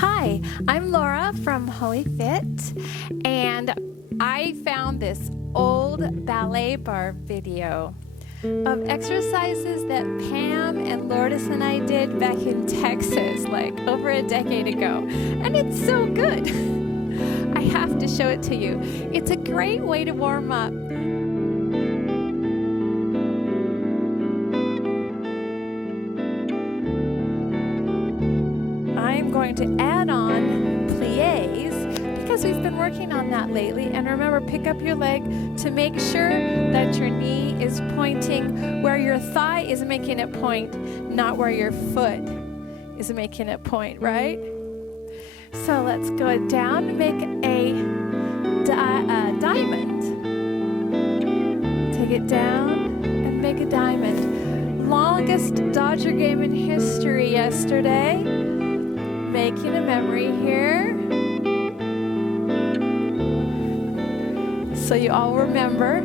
Hi, I'm Laura from HolyFit, and I found this old Ballet Barre video of exercises that Pam and Lourdes and I did back in Texas, like over a decade ago, and it's so good. I have to show it to you. It's a great way to warm up. I'm going to add on P.L.I.Es because we've been working on that lately. And remember, pick up your leg to make sure that your knee is pointing where your thigh is making it point, not where your foot is making it point, right? So let's go down and make a diamond. Take it down and make a diamond. Longest Dodger game in history yesterday. Making a memory here. So you all remember,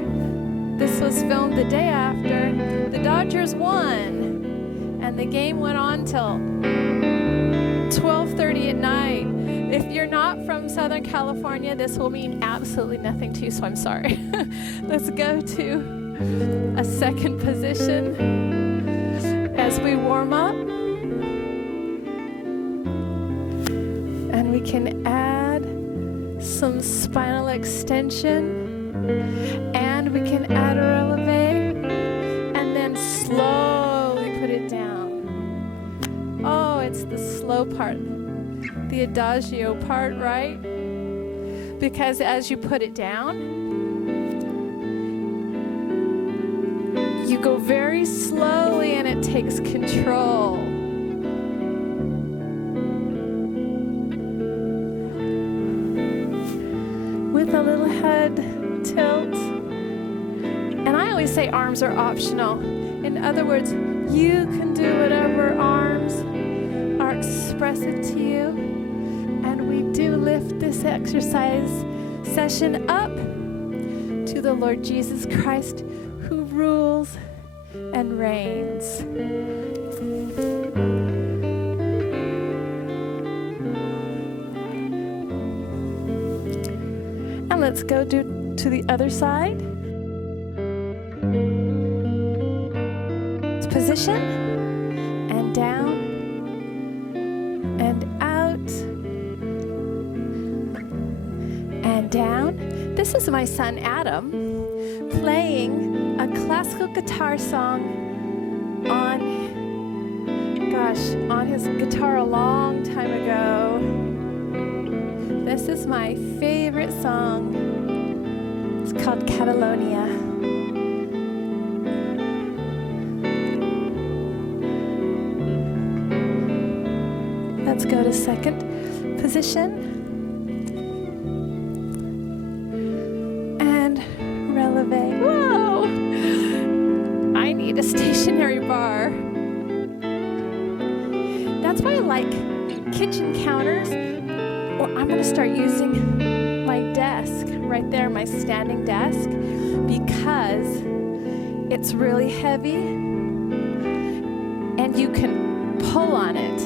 this was filmed the day after the Dodgers won, and the game went on till 12:30 at night. If you're not from Southern California, this will mean absolutely nothing to you, so I'm sorry. Let's go to a second position as we warm up. And we can add some spinal extension, and we can add a releve, and then slowly put it down. Oh, it's the slow part, the adagio part, right? Because as you put it down, you go very slowly and it takes control. With a little head tilt. And I always say arms are optional. In other words, you can do whatever arms are expressive to you. And we do lift this exercise session up to the Lord Jesus Christ, who rules and reigns. And let's go to the other side. Position, and down, and out, and down. This is my son Adam playing a classical guitar song on his guitar a long time ago. This is my favorite song. It's called Catalonia. Let's go to second position. And releve. Whoa! I need a stationary bar. That's why I like kitchen counters. Or I'm going to start using my desk right there, my standing desk, because it's really heavy and you can pull on it.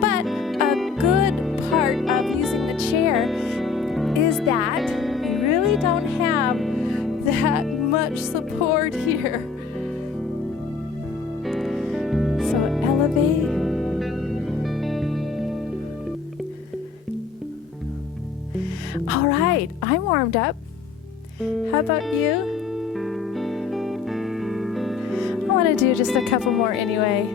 But a good part of using the chair is that you really don't have that much support here. So elevate. All right, I'm warmed up. How about you? I want to do just a couple more anyway.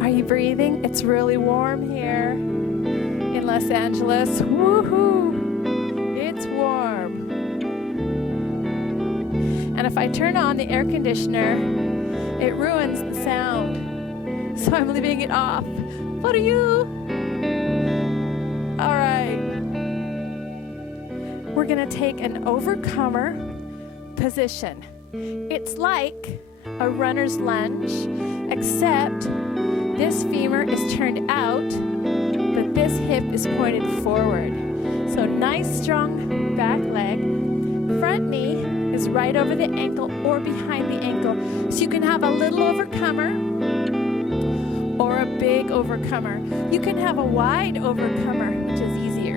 Are you breathing? It's really warm here in Los Angeles. Woohoo! It's warm. And if I turn on the air conditioner, it ruins the sound. So I'm leaving it off. What are you? All right. We're going to take an overcomer position. It's like a runner's lunge, except this femur is turned out, but this hip is pointed forward. So nice, strong back leg. Front knee is right over the ankle or behind the ankle. So you can have a little overcomer big overcomer. You can have a wide overcomer, which is easier,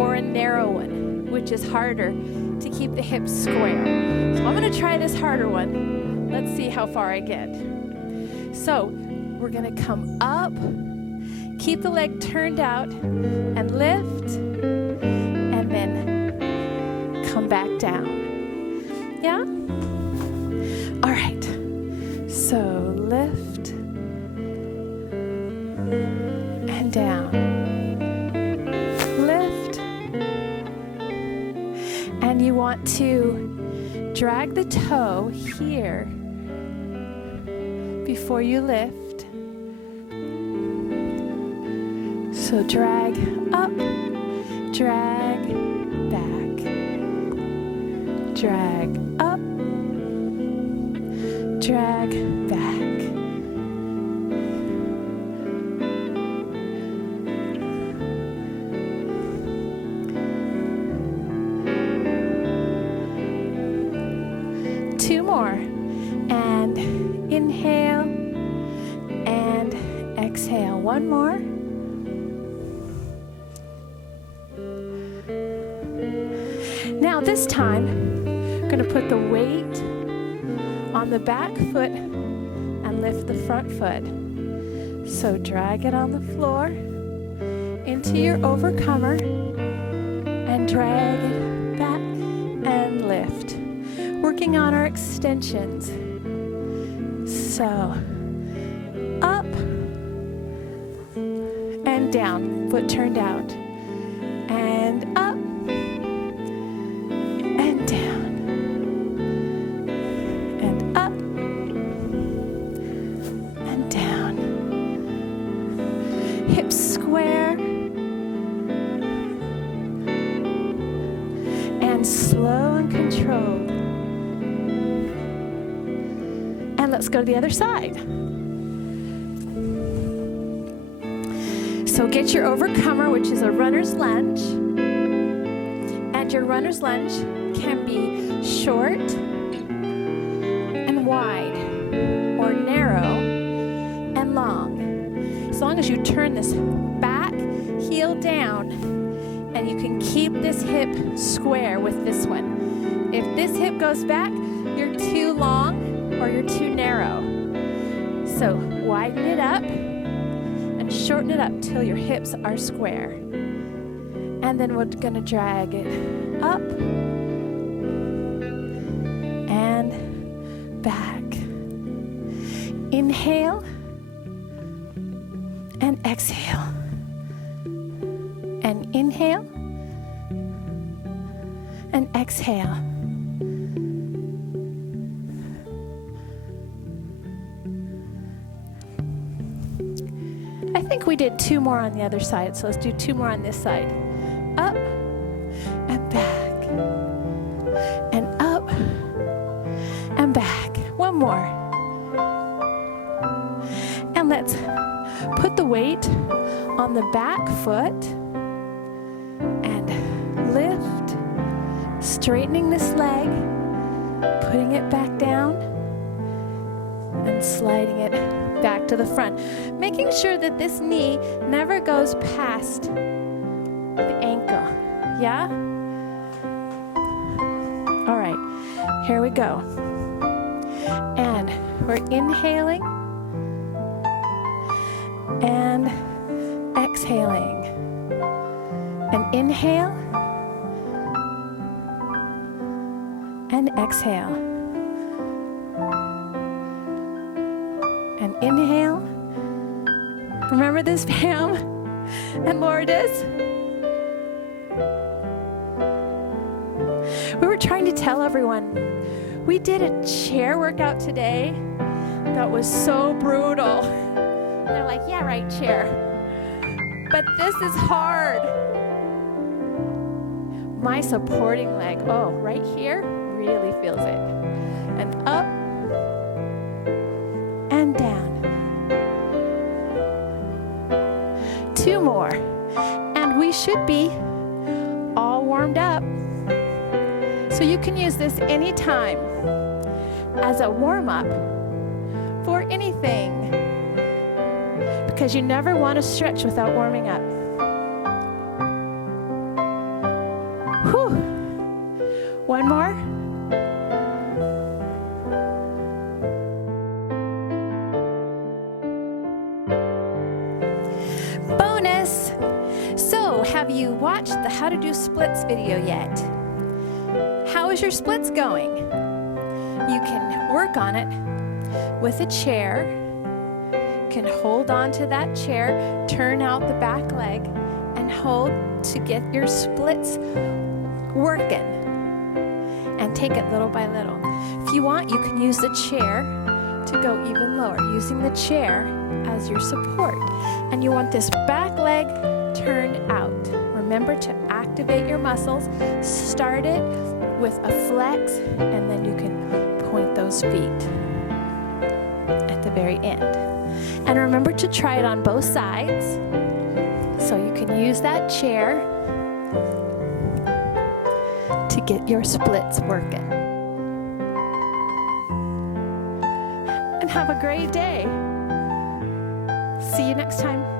or a narrow one, which is harder to keep the hips square. So I'm going to try this harder one. Let's see how far I get. So we're going to come up, keep the leg turned out, and lift, and then come back down. Yeah? All right. So lift and down. Lift. And you want to drag the toe here before you lift. So drag up, drag back, drag up, drag back. Two more. And inhale and exhale. One more. Now this time, I'm going to put the weight on the back foot and lift the front foot. So drag it on the floor into your overcomer and drag it back and lift. Working on our extensions. So up and down, foot turned out, and up and down, and up and down. Hips square and slow and controlled. And let's go to the other side. So get your overcomer, which is a runner's lunge. And your runner's lunge can be short and wide, or narrow and long. As long as you turn this back heel down, and you can keep this hip square with this one. If this hip goes back, you're too long or you're too narrow. So widen it up and shorten it up till your hips are square. And then we're going to drag it up and back. Inhale and exhale. And inhale and exhale. I think we did two more on the other side, so let's do two more on this side. Up and back, and up and back. One more. And let's put the weight on the back foot and lift, straightening this leg, putting it back down, and sliding it back to the front. Making sure that this knee never goes past the ankle. Yeah? All right, here we go. And we're inhaling and exhaling. And inhale and exhale. And inhale. Remember this, Pam and Lourdes? We were trying to tell everyone, we did a chair workout today that was so brutal. And they're like, yeah, right, chair. But this is hard. My supporting leg, oh, right here, really feels it. And up and down. Two more. And we should be all warmed up. So you can use this anytime as a warm-up for anything. because you never want to stretch without warming up. Whew. One more. Bonus. So, have you watched the How to Do Splits video yet? How is your splits going? You can work on it with a chair. You can hold on to that chair, turn out the back leg, and hold to get your splits working. And take it little by little. If you want, you can use the chair to go even lower, using the chair as your support. And you want this back leg turned out. Remember to activate your muscles. Start it with a flex, and then you can point those feet at the very end. And remember to try it on both sides. So you can use that chair to get your splits working. And have a great day. See you next time.